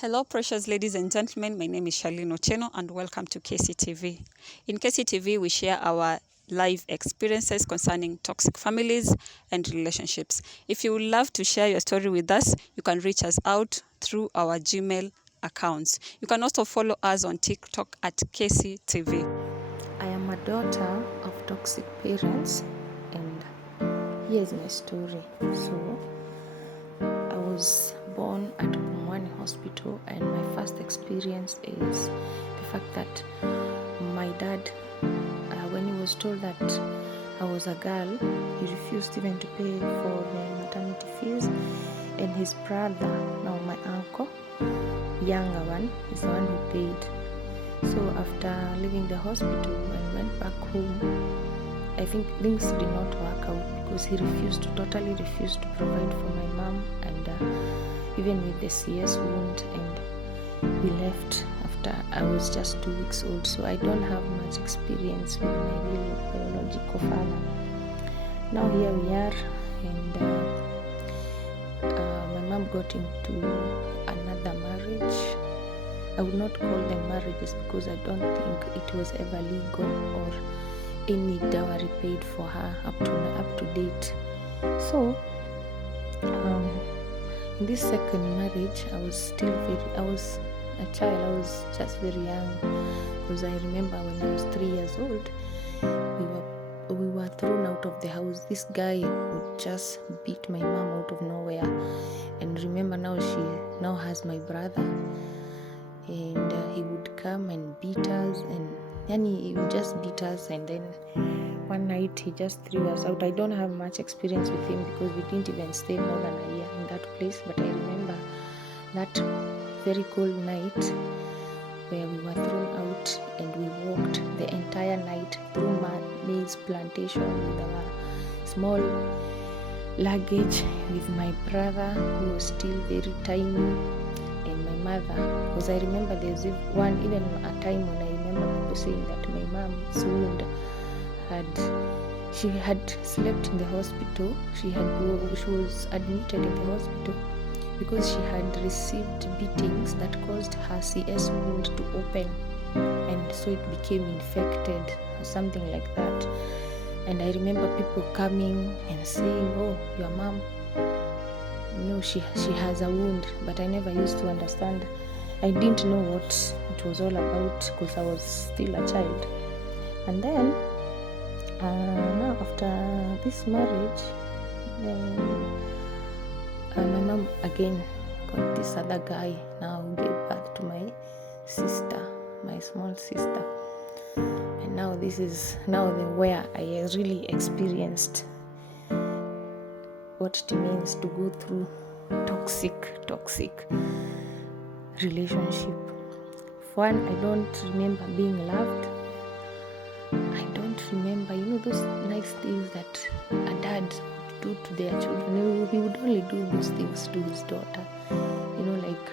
Hello, precious ladies and gentlemen. My name is Charlene Ocheno and welcome to KCTV. In KCTV, we share our live experiences concerning toxic families and relationships. If you would love to share your story with us, you can reach us out through our Gmail accounts. You can also follow us on TikTok at KCTV. I am a daughter of toxic parents, and here's my story. So, I was born at Pumwani Hospital, and my first experience is the fact that my dad, when he was told that I was a girl, he refused even to pay for the maternity fees, and his brother, now my uncle, younger one, is the one who paid. So after leaving the hospital and went back home, I think things did not work out because he totally refused to provide for my mom, and even with the CS wound, and we left after I was just 2 weeks old. So I don't have much experience with my real biological father. Now here we are, and my mom got into another marriage. I would not call them marriages because I don't think it was ever legal or any dowry paid for her up to date. So in this second marriage, I was a child. I was just very young, because I remember when I was 3 years old, we were thrown out of the house. This guy would just beat my mom out of nowhere, and remember now she now has my brother. And he would come and beat us, and he would just beat us, and then one night he just threw us out. I don't have much experience with him because we didn't even stay more than a year in that place, but I remember that very cold night where we were thrown out, and we walked the entire night through maize plantation with our small luggage, with my brother who was still very tiny, and my mother, because I remember there's even a time when I remember people saying that my mom's wound she had slept in the hospital. She was admitted in the hospital because she had received beatings that caused her CS wound to open, and so it became infected or something like that. And I remember people coming and saying, "Oh, your mom, she has a wound," but I never used to understand. I didn't know what it was all about because I was still a child. And then now after this marriage, my mom again got this other guy, now gave birth to my sister, my small sister. And now this is where I really experienced what it means to go through toxic relationship. For one, I don't remember being loved. I don't remember, those nice things that a dad would do to their children. He would only do those things to his daughter, like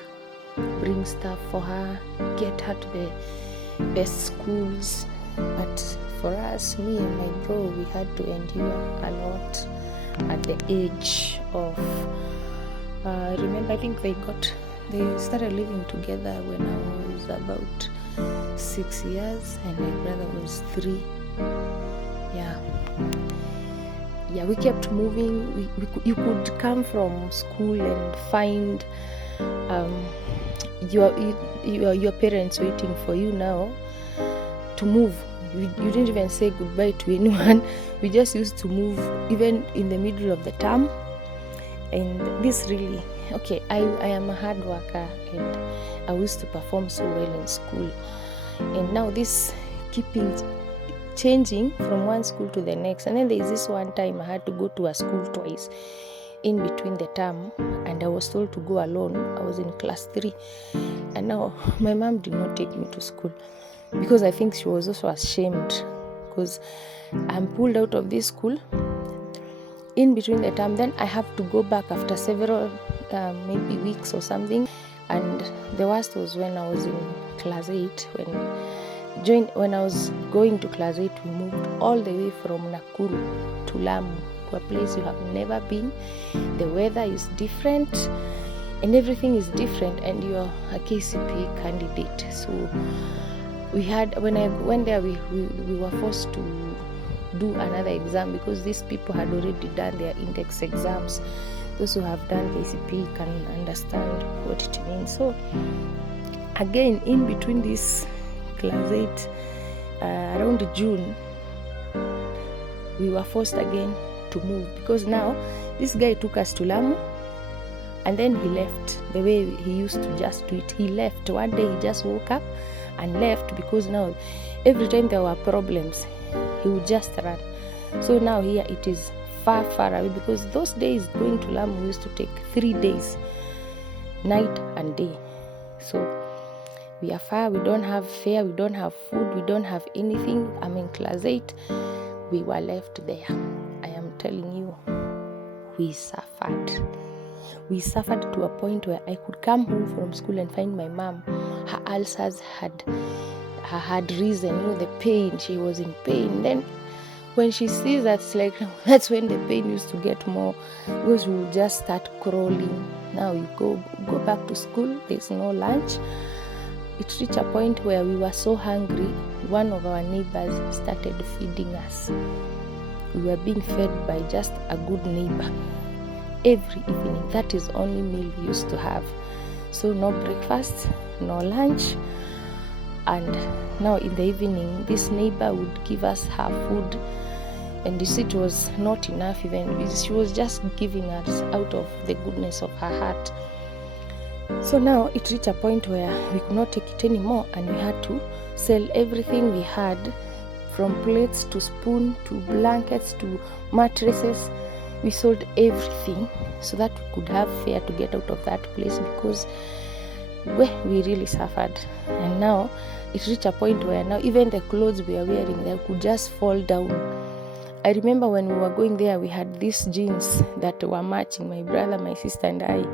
bring stuff for her, get her to the best schools. But for us, me and my bro, we had to endure a lot at the age of remember, I think they started living together when I was about 6 years and my brother was 3. We kept moving. You could come from school and find your parents waiting for you now to move. You didn't even say goodbye to anyone. We just used to move even in the middle of the term. And this really, I am a hard worker, and I used to perform so well in school. And now this keeping changing from one school to the next. And then there is this one time I had to go to a school twice in between the term, and I was told to go alone. I was in class 3, and now my mom did not take me to school because I think she was also ashamed, because I'm pulled out of this school in between the term. Then I have to go back after several maybe weeks or something. And the worst was when I was in class 8. When I was going to class 8, we moved all the way from Nakuru to Lamu, to a place you have never been. The weather is different. and everything is different, and you're a KCPE candidate. So we had, when I went there, we were forced to do another exam because these people had already done their index exams. Those who have done KCPE can understand what it means. So again, in between this class 8, around June, we were forced again to move, because now this guy took us to Lamu and then he left the way he used to just do it. He left one day, he just woke up and left, because now every time there were problems he would just run. So now here it is far away, because those days going to Lamu used to take 3 days, night and day. So we are far, we don't have fare, we don't have food, we don't have anything. I'm in class 8, we were left there. I am telling you, we suffered. We suffered to a point where I could come home from school and find my mom. Her ulcers had risen, the pain, she was in pain. Then when she sees that, it's like, that's when the pain used to get more, because we would just start crawling. Now you go back to school, there's no lunch. It reached a point where we were so hungry, one of our neighbors started feeding us. We were being fed by just a good neighbor. Every evening, that is only meal we used to have. So no breakfast, no lunch. And now in the evening, this neighbor would give us her food. And you see, it was not enough even. She was just giving us out of the goodness of her heart. So now it reached a point where we could not take it anymore, and we had to sell everything we had, from plates to spoon to blankets to mattresses. We sold everything so that we could have fare to get out of that place, because we really suffered. And now it reached a point where now even the clothes we are wearing, they could just fall down. I remember when we were going there, we had these jeans that were matching, my brother, my sister and I.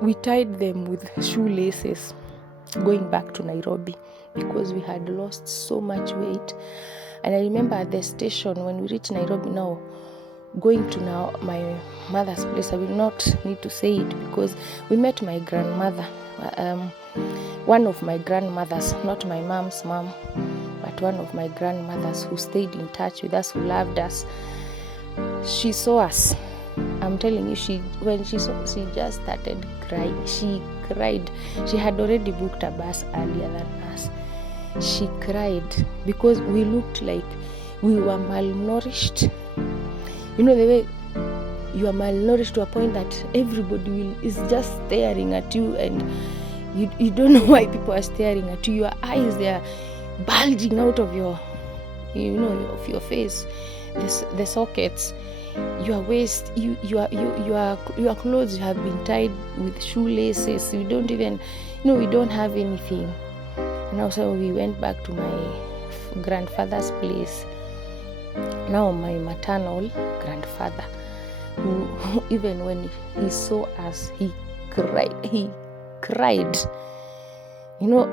We tied them with shoelaces going back to Nairobi, because we had lost so much weight. And I remember at the station, when we reached Nairobi now, going to now my mother's place, I will not need to say it, because we met my grandmother, one of my grandmothers, not my mom's mom, but one of my grandmothers, who stayed in touch with us, who loved us. She saw us. I'm telling you, when she saw us, she just started crying. She cried. She had already booked a bus earlier than us. She cried because we looked like we were malnourished. The way you are malnourished to a point that everybody is just staring at you, and you don't know why people are staring at you. Your eyes, they are bulging out of your face, the sockets, your waist, your clothes have been tied with shoelaces. We don't even, we don't have anything. And also we went back to my grandfather's place. Now my maternal grandfather, who even when he saw us, he cried.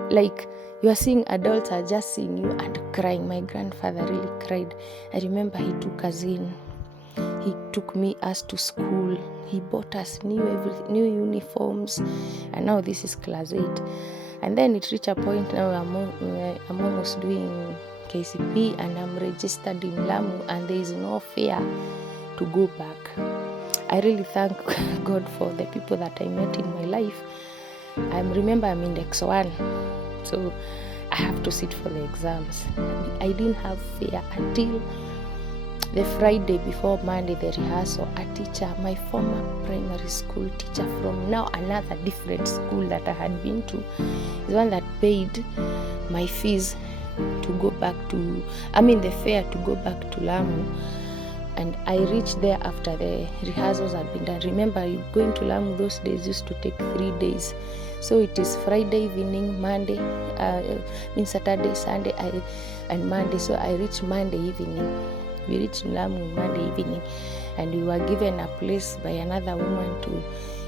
Like you are seeing adults are just seeing you and crying. My grandfather really cried. I remember he took us in. He took us to school. He bought us new uniforms. And now this is class 8. And then it reached a point now I'm almost doing KCP and I'm registered in Lamu, and there is no fare to go back. I really thank God for the people that I met in my life. I remember I'm index 1, so I have to sit for the exams. I didn't have fare until the Friday before Monday, the rehearsal. A teacher, my former primary school teacher from now another different school that I had been to, is one that paid my fees to go back to, the fare to go back to Lamu. And I reached there after the rehearsals had been done. Remember, going to Lamu those days used to take 3 days. So it is Friday evening, Monday, Saturday, Sunday, and Monday. So I reached Monday evening. We reached Lamu Monday evening, and we were given a place by another woman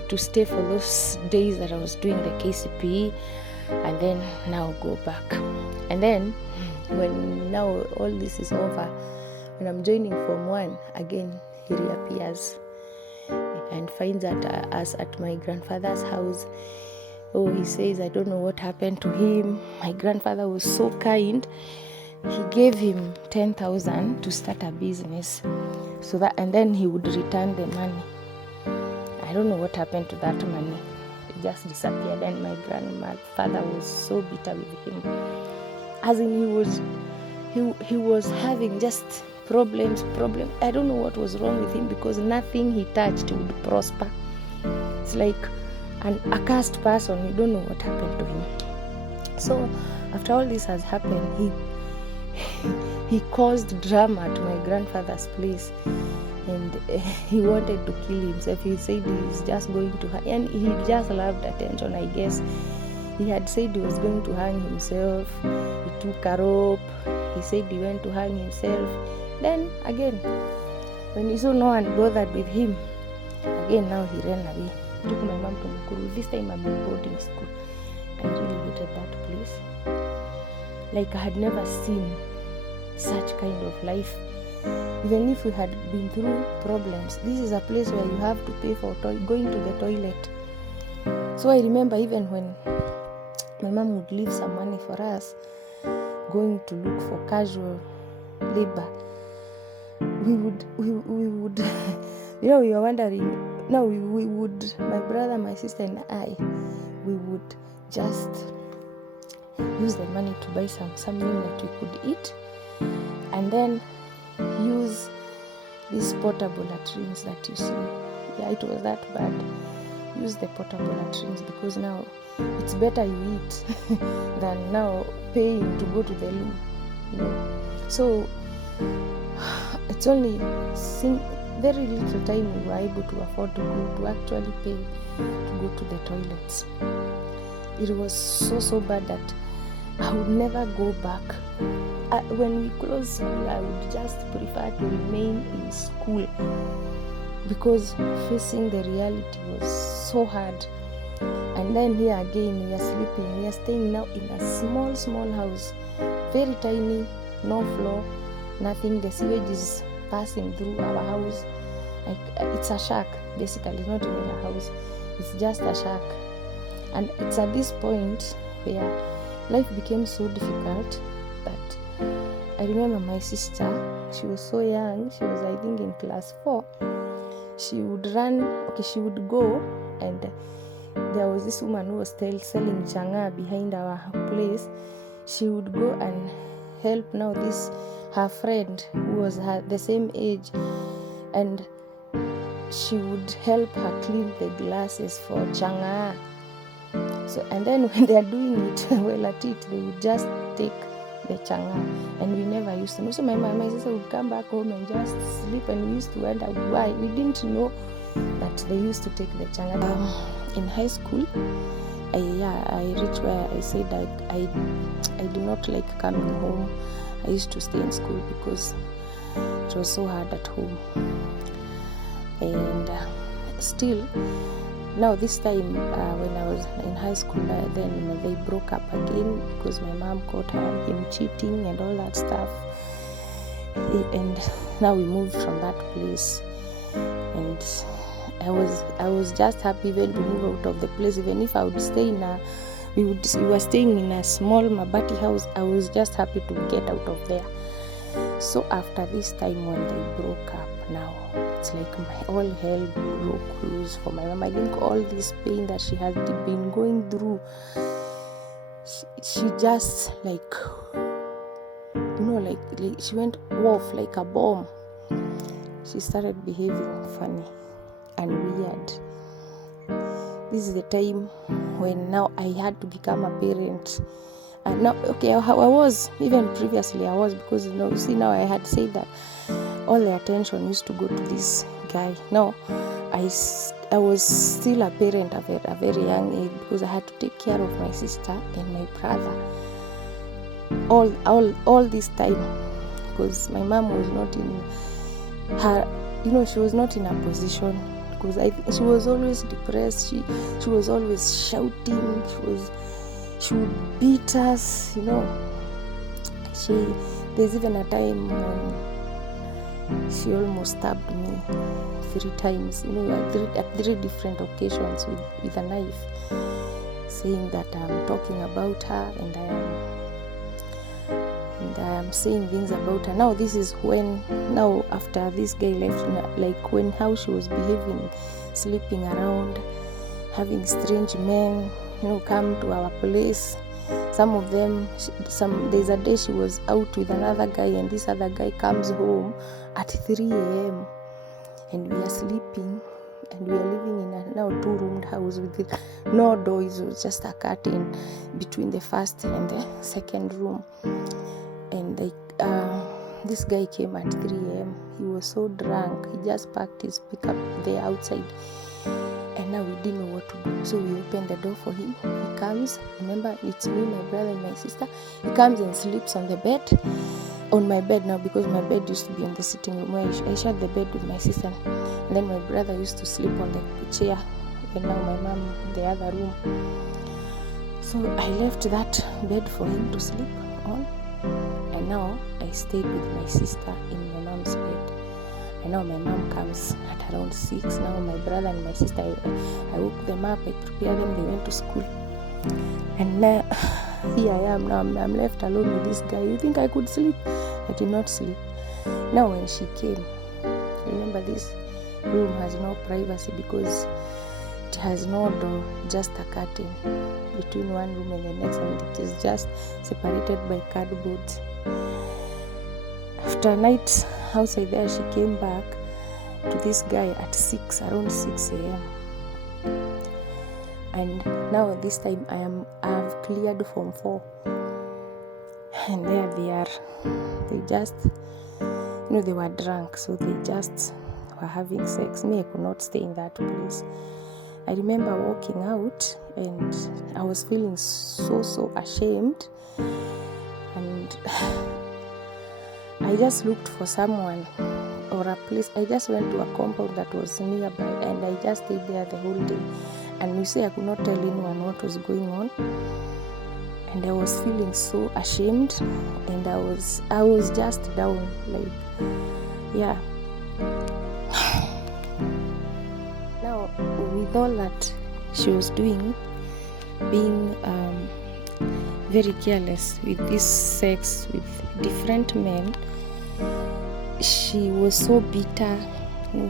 to stay for those days that I was doing the KCPE, and then now go back. And then when now all this is over, when I'm joining Form 1, again he reappears. and finds us at my grandfather's house. Oh, he says, I don't know what happened to him. My grandfather was so kind. He gave him 10,000 to start a business, and then he would return the money. I don't know what happened to that money. It just disappeared, and my grandfather was so bitter with him. As in, he was having just problems. I don't know what was wrong with him, because nothing he touched would prosper. It's like an accursed person. You don't know what happened to him. So after all this has happened, he caused drama at my grandfather's place, and he wanted to kill himself. He said he's just going to hang, and he just loved attention, I guess. He had said he was going to hang himself. He took a rope. He said he went to hang himself. Then again, when he saw no one bothered with him, again now he ran away. He took my mom to Mukuru. This time I'm in boarding school. I really hated that place. Like, I had never seen such kind of life. Even if we had been through problems, this is a place where you have to pay for going to the toilet. So I remember, even when my mom would leave some money for us, going to look for casual labor, we would we were wondering. No, we would, my brother, my sister, and I, we would just use the money to buy something that we could eat, and then use these portable latrines that you see. Yeah, it was that bad. Use the portable latrines, because now it's better you eat than now paying to go to the loo. So it's only very little time we were able to afford to actually pay to go to the toilets. It was so bad that I would never go back. When we closed school, I would just prefer to remain in school, because facing the reality was so hard. And then here again, we are staying now in a small house, very tiny, no floor, nothing. The sewage is passing through our house. It's a shack, basically. It's not even a house, it's just a shack. And it's at this point where life became so difficult that I remember my sister, she was so young, she was, I think, in class 4. She would go, and there was this woman who was still selling changa behind our place. She would go and help now this her friend who was the same age, and she would help her clean the glasses for changa. So, and then when they are doing it well at it, they would just take the changa, and we never used to know. So my sister would come back home and just sleep, and we used to wonder why. We didn't know that they used to take the changa. In high school, I reached where I said I do not like coming home. I used to stay in school because it was so hard at home. And still, now this time when I was in high school, then they broke up again because my mom caught him cheating and all that stuff. And now we moved from that place, and I was just happy even to move out of the place. Even if I would stay we were staying in a small mabati house, I was just happy to get out of there. So after this time when they broke up, now it's like all hell broke loose for my mom. I think all this pain that she had been going through, she just like she went off like a bomb. She started behaving funny and weird. This is the time when now I had to become a parent. And now, okay, I was, even previously I was, because now I had said that all the attention used to go to this guy. Now I was still a parent at a very young age, because I had to take care of my sister and my brother all this time, because my mom was not in her, she was not in a position, because she was always depressed. She was always shouting. She would beat us. There's even a time when she almost stabbed me 3 times, at three different occasions with a knife, saying that I'm talking about her and I am saying things about her. Now this is when, now after this guy left, like when how she was behaving, sleeping around, having strange men, come to our place. Some of them, there's a day she was out with another guy, and this other guy comes home at 3 a.m. and we are sleeping, and we are living in a now 2-roomed house with no doors. It was just a curtain between the first and the second room. And this guy came at 3 a.m. He was so drunk. He just parked his pickup there outside. And now we didn't know what to do. So we opened the door for him. He comes. Remember, it's me, my brother, and my sister. He comes and sleeps on the bed. On my bed now, because my bed used to be in the sitting room where I shared the bed with my sister. And then my brother used to sleep on the chair. And now my mom in the other room. So I left that bed for him to sleep on. And now I stayed with my sister in my mom's bed. And now my mom comes at around 6. Now my brother and my sister, I woke them up, I prepared them, they went to school. And now here I am, now I'm left alone with this guy. You think I could sleep? I did not sleep. Now when she came, remember this room has no privacy because it has no door, just a curtain between one room and the next, and it is just separated by cardboards. After a night outside there, she came back to this guy at 6, around 6 a.m. And now this time I've cleared Form 4. And there they are. They just, they were drunk, so they just were having sex. Me, I could not stay in that place. I remember walking out and I was feeling so ashamed. And I just looked for someone or a place. I just went to a compound that was nearby and I just stayed there the whole day. And you see, I could not tell anyone what was going on. And I was feeling so ashamed and I was just down, yeah. Now, with all that she was doing, being very careless with this sex with different men, she was so bitter,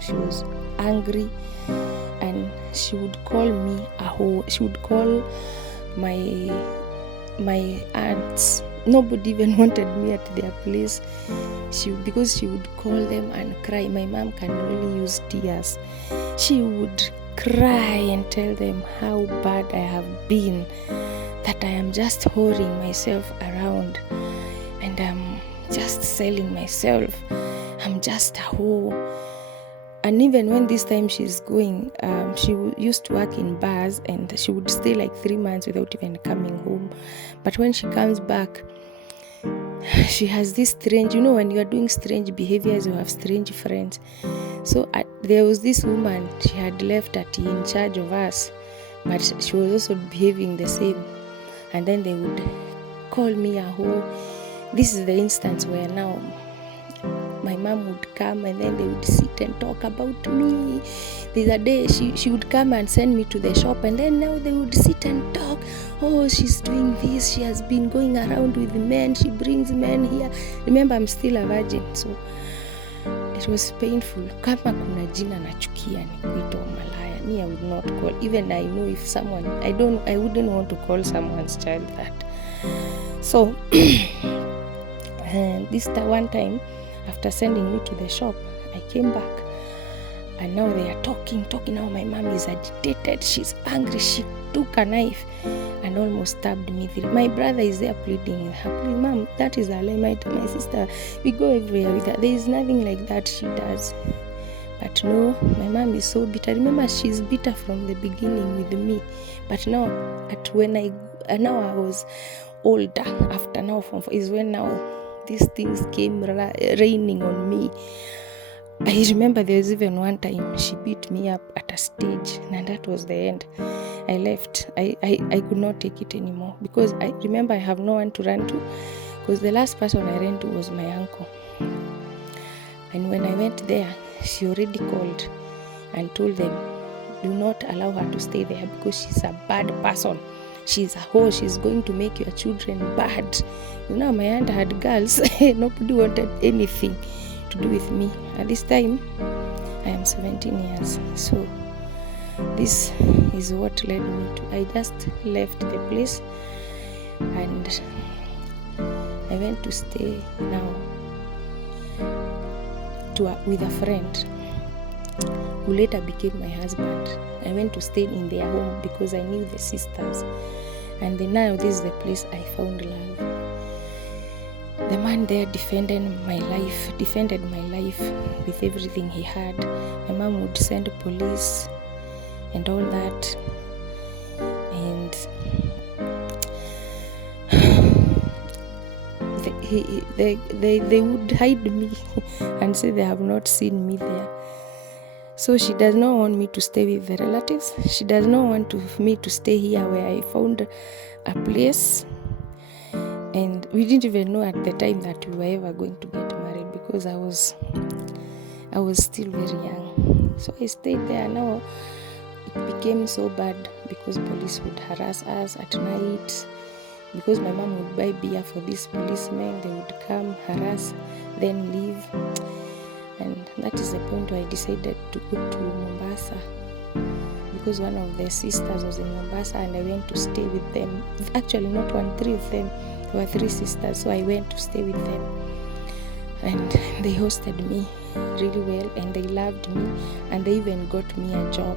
she was angry, and she would call me a hoe. She would call my aunts. Nobody even wanted me at their place. Because she would call them and cry. My mom can really use tears. She would cry and tell them how bad I have been, that I am just whoring myself around and I'm just selling myself. I'm just a hoe. And even when this time she's going, she used to work in bars and she would stay like 3 months without even coming home. But when she comes back, she has this strange, when you are doing strange behaviors, you have strange friends. So there was this woman, she had left in charge of us, but she was also behaving the same. And then they would call me a hoe. This is the instance where now my mom would come and then they would sit and talk about me. There's a day she would come and send me to the shop, and then now they would sit and talk. Oh, she's doing this, she has been going around with men, she brings men here. Remember, I'm still a virgin, so it was painful. Kama kuna jina nachukia ni kuitwa malaya. Me, I would not call, even I know if someone, I wouldn't want to call someone's child that. So and this one time, after sending me to the shop, I came back and now they are talking. Now my mom is agitated, she's angry, she took a knife and almost stabbed me. My brother is there pleading with her, please mom, that is a lie. My sister, we go everywhere with her, there is nothing like that she does. But no, my mom is so bitter. Remember, she's bitter from the beginning with me. But now, now I was older, after now is when now these things came raining on me. I remember there was even one time she beat me up at a stage, and that was the end. I left. I could not take it anymore because I remember I have no one to run to, because the last person I ran to was my uncle. And when I went there, she already called and told them, do not allow her to stay there because she's a bad person. She's a whore. She's going to make your children bad. My aunt had girls. Nobody wanted anything to do with me. At this time, I am 17 years. So this is what led me to. I just left the place and I went to stay now with a friend who later became my husband. I went to stay in their home because I knew the sisters. And then now this is the place I found love. The man there defended my life with everything he had. My mom would send police and all that. And they would hide me and say they have not seen me there. So she does not want me to stay with the relatives. She does not want me to stay here where I found a place. And we didn't even know at the time that we were ever going to get married because I was still very young. So I stayed there. Now it became so bad because police would harass us at night. Because my mom would buy beer for these policemen, they would come, harass, then leave. And that is the point where I decided to go to Mombasa. Because one of their sisters was in Mombasa and I went to stay with them. Actually, not one, 3 of them. There were 3 sisters, so I went to stay with them. And they hosted me really well and they loved me and they even got me a job.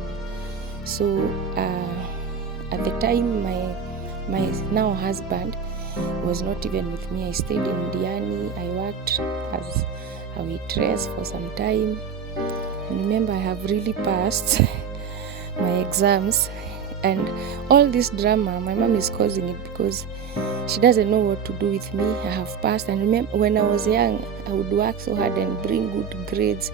So at the time, my now husband was not even with me. I stayed in Diani. I worked as a waitress for some time. And remember, I have really passed my exams and all this drama, my mom is causing it because she doesn't know what to do with me. I have passed, and remember when I was young, I would work so hard and bring good grades.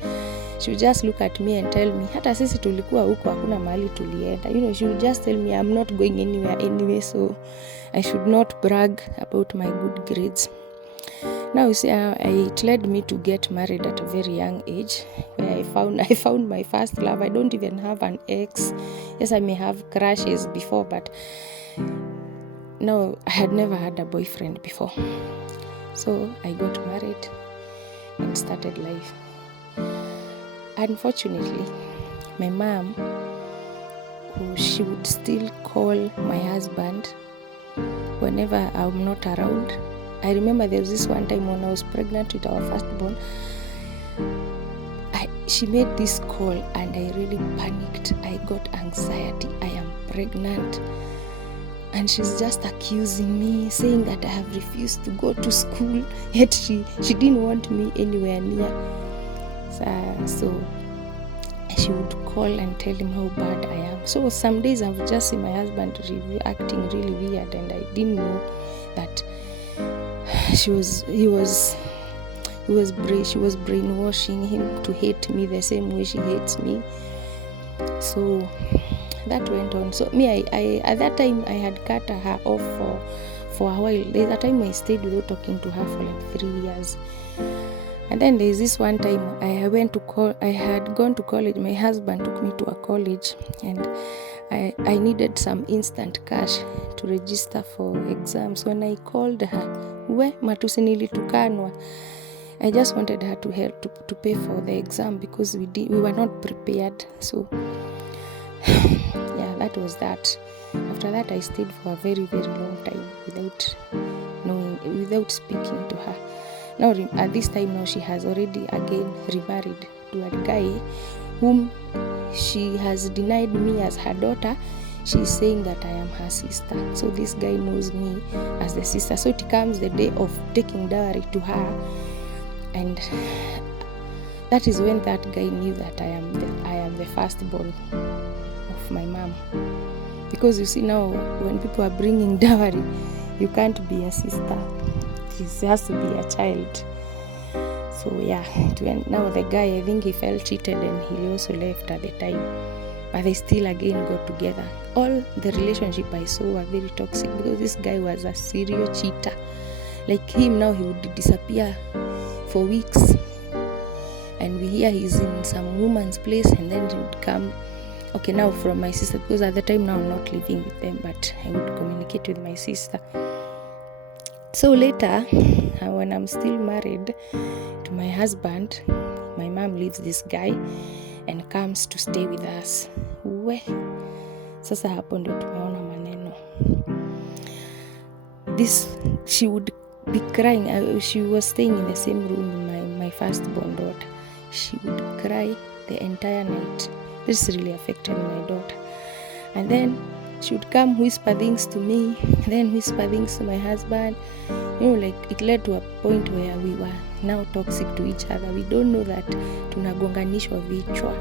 She would just look at me and tell me, hata sisi tulikuwa huko hakuna mahali tulienda. She would just tell me I'm not going anywhere anyway, so I should not brag about my good grades. Now you see, it led me to get married at a very young age, where I found my first love. I don't even have an ex. Yes, I may have crushes before, but no, I had never had a boyfriend before. So I got married and started life. Unfortunately, my mom, she would still call my husband whenever I'm not around. I remember there was this one time when I was pregnant with our firstborn. She made this call and I really panicked. I got anxiety. I am pregnant. And she's just accusing me, saying that I have refused to go to school. Yet she didn't want me anywhere near. So she would call and tell him how bad I am. So some days I would just see my husband acting really weird, and I didn't know that she was brainwashing him to hate me the same way she hates me. So that went on. So me, I at that time I had cut her off for a while. There's a time I stayed without talking to her for like 3 years. And then there's this one time I had gone to college. My husband took me to a college, and I needed some instant cash to register for exams. When I called her, matusi nilitukanwa. I just wanted her to help to pay for the exam because we were not prepared. So yeah, that was that. After that, I stayed for a very, very long time without speaking to her. Now at this time now, she has already again remarried to a guy whom she has denied me as her daughter. She's saying that I am her sister. So this guy knows me as the sister. So it comes the day of taking dowry to her, and that is when that guy knew that I am the firstborn of my mom. Because you see now, when people are bringing dowry, you can't be a sister. It has to be a child. So yeah, now the guy, I think he felt cheated and he also left at the time. But they still again got together. All the relationship I saw were very toxic because this guy was a serial cheater. Like him now, he would disappear for weeks. and we hear he's in some woman's place, and then he would come, okay, now from my sister, because at the time now I'm not living with them, but I would communicate with my sister. So later, when I'm still married to my husband, my mom leaves this guy and comes to stay with us. Sasa hapo ndio tumeona maneno. She would be crying. She was staying in the same room with my firstborn daughter. She would cry the entire night. This really affected my daughter. And then she would come whisper things to me, then whisper things to my husband. Like it led to a point where we were now toxic to each other. We don't know that tunagonganishwa vichwa.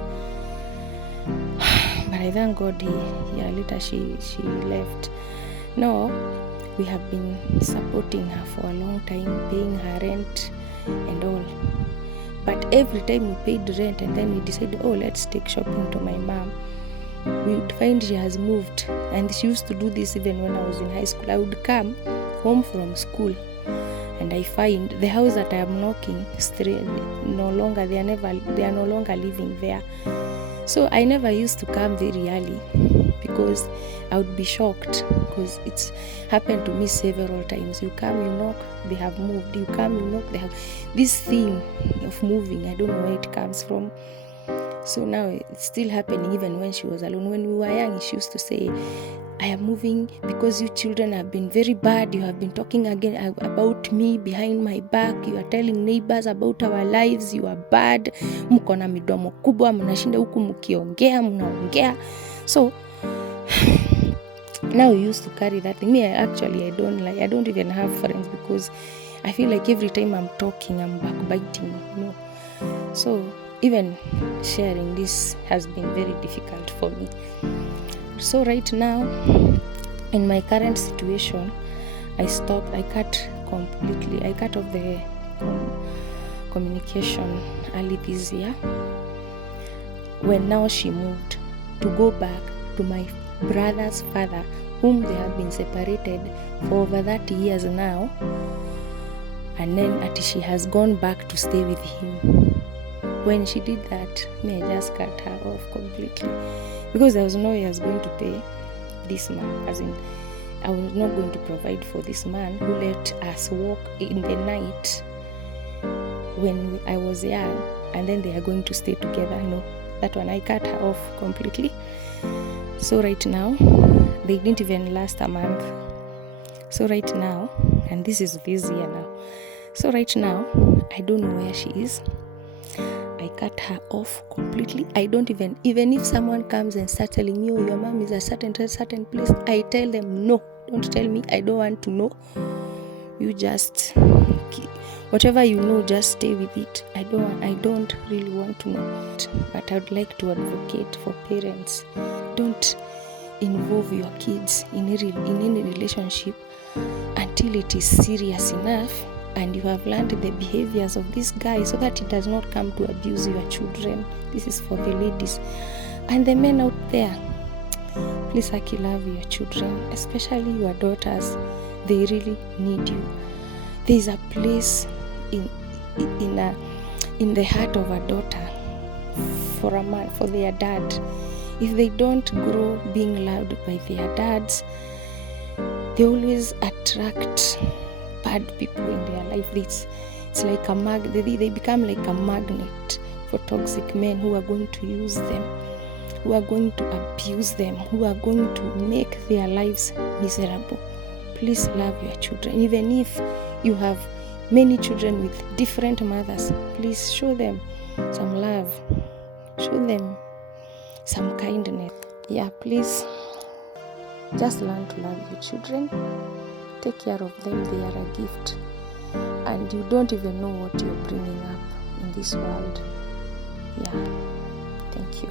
But I thank God later she left. No, we have been supporting her for a long time, paying her rent and all. But every time we paid rent and then we decided, let's take shopping to my mom, we would find she has moved. And she used to do this even when I was in high school. I would come home from school and I find the house that I am knocking they are no longer living there. So I never used to come very early because I would be shocked, because it's happened to me several times. You come, you knock, they have moved. You come, you knock, they have. This thing of moving, I don't know where it comes from. So now it's still happening even when she was alone. When we were young, she used to say, I am moving because you children have been very bad. You have been talking again about me behind my back. You are telling neighbors about our lives. You are bad. Mko na midomo kubwa, mnashinda huku mnaongea. So now we used to carry that thing. Me, I don't even have friends because I feel like every time I'm talking, I'm backbiting, So even sharing this has been very difficult for me. So right now, in my current situation, I cut off the communication early this year, when now she moved to go back to my brother's father, whom they have been separated for over 30 years now, and then she has gone back to stay with him. When she did that, I just cut her off completely, because there was no way I was going to pay this man, as in I was not going to provide for this man who let us walk in the night when I was young, and then they are going to stay together. No, that one I cut her off completely. So right now, they didn't even last a month. So right now, and this is this year now, so right now, I don't know where she is. I cut her off completely. I don't even if someone comes and starts telling me, your mom is a certain place, I tell them, no, don't tell me, I don't want to know. You just, whatever you know, just stay with it. I don't really want to know. But I would like to advocate for parents. Don't involve your kids in any relationship until it is serious enough and you have learned the behaviors of this guy, so that it does not come to abuse your children. This is for the ladies. And the men out there, please love your children, especially your daughters. They really need you. There is a place in the heart of a daughter for a man, for their dad. If they don't grow being loved by their dads, they always attract bad people in their life. It's like they become like a magnet for toxic men who are going to use them, who are going to abuse them, who are going to make their lives miserable. Please love your children. Even if you have many children with different mothers, please show them some love. Show them some kindness. Please just learn to love your children. Take care of them. They are a gift. And you don't even know what you're bringing up in this world. Thank you.